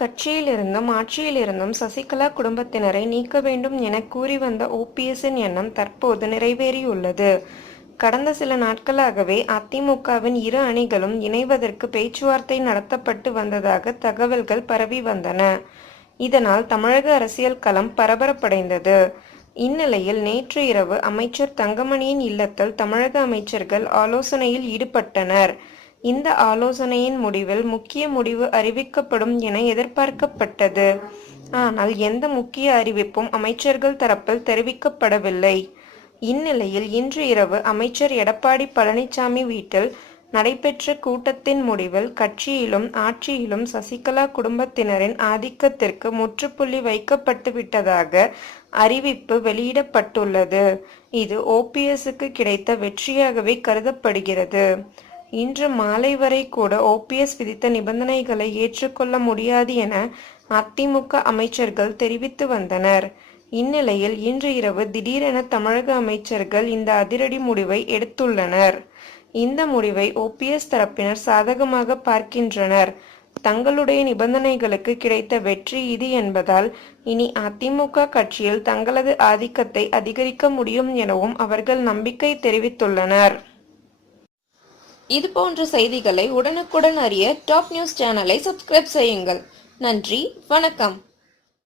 கட்சியிலிருந்தும் ஆட்சியிலிருந்தும் சசிகலா குடும்பத்தினரை நீக்க வேண்டும் என கூறி வந்த ஓபிஎஸ்ஸின் எண்ணம் தற்போது நிறைவேறியுள்ளது. கடந்த சில நாட்களாகவே அதிமுகவின் இரு அணிகளும் இணைவதற்கு பேச்சுவார்த்தை நடத்தப்பட்டு வந்ததாக தகவல்கள் பரவி வந்தன. இதனால் தமிழக அரசியல் களம் பரபரப்படைந்தது. இந்நிலையில் நேற்று இரவு அமைச்சர் தங்கமணியின் இல்லத்தில் தமிழக அமைச்சர்கள் ஆலோசனையில் ஈடுபட்டனர். இந்த ஆலோசனையின் முடிவில் முக்கிய முடிவு அறிவிக்கப்படும் என எதிர்பார்க்கப்பட்டது. ஆனால் எந்த முக்கிய அறிவிப்பும் அமைச்சர்கள் தரப்பில் தெரிவிக்கப்படவில்லை. இந்நிலையில் இன்று இரவு அமைச்சர் எடப்பாடி பழனிசாமி வீட்டில் நடைபெற்ற கூட்டத்தின் முடிவில் கட்சியிலும் ஆட்சியிலும் சசிகலா குடும்பத்தினரின் ஆதிக்கத்திற்கு முற்றுப்புள்ளி வைக்கப்பட்டுவிட்டதாக அறிவிப்பு வெளியிடப்பட்டுள்ளது. இது ஓபிஎஸ்க்கு கிடைத்த வெற்றியாகவே கருதப்படுகிறது. இன்று மாலை வரை கூட ஓபிஎஸ் விதித்த நிபந்தனைகளை ஏற்றுக்கொள்ள முடியாது என அதிமுக அமைச்சர்கள் தெரிவித்து வந்தனர். இந்நிலையில் இன்று இரவு திடீரென தமிழக அமைச்சர்கள் இந்த அதிரடி முடிவை எடுத்துள்ளனர். இந்த முடிவை ஓபிஎஸ் தரப்பினர் சாதகமாக பார்க்கின்றனர். தங்களுடைய நிபந்தனைகளுக்கு கிடைத்த வெற்றி இது என்பதால் இனி அதிமுக கட்சியில் தங்களது ஆதிக்கத்தை அதிகரிக்க முடியும் எனவும் அவர்கள் நம்பிக்கை தெரிவித்துள்ளனர். இது போன்ற செய்திகளை உடனுக்குடன் அறிய டாப் நியூஸ் சேனலை சப்ஸ்கிரைப் செய்யுங்கள். நன்றி வணக்கம்.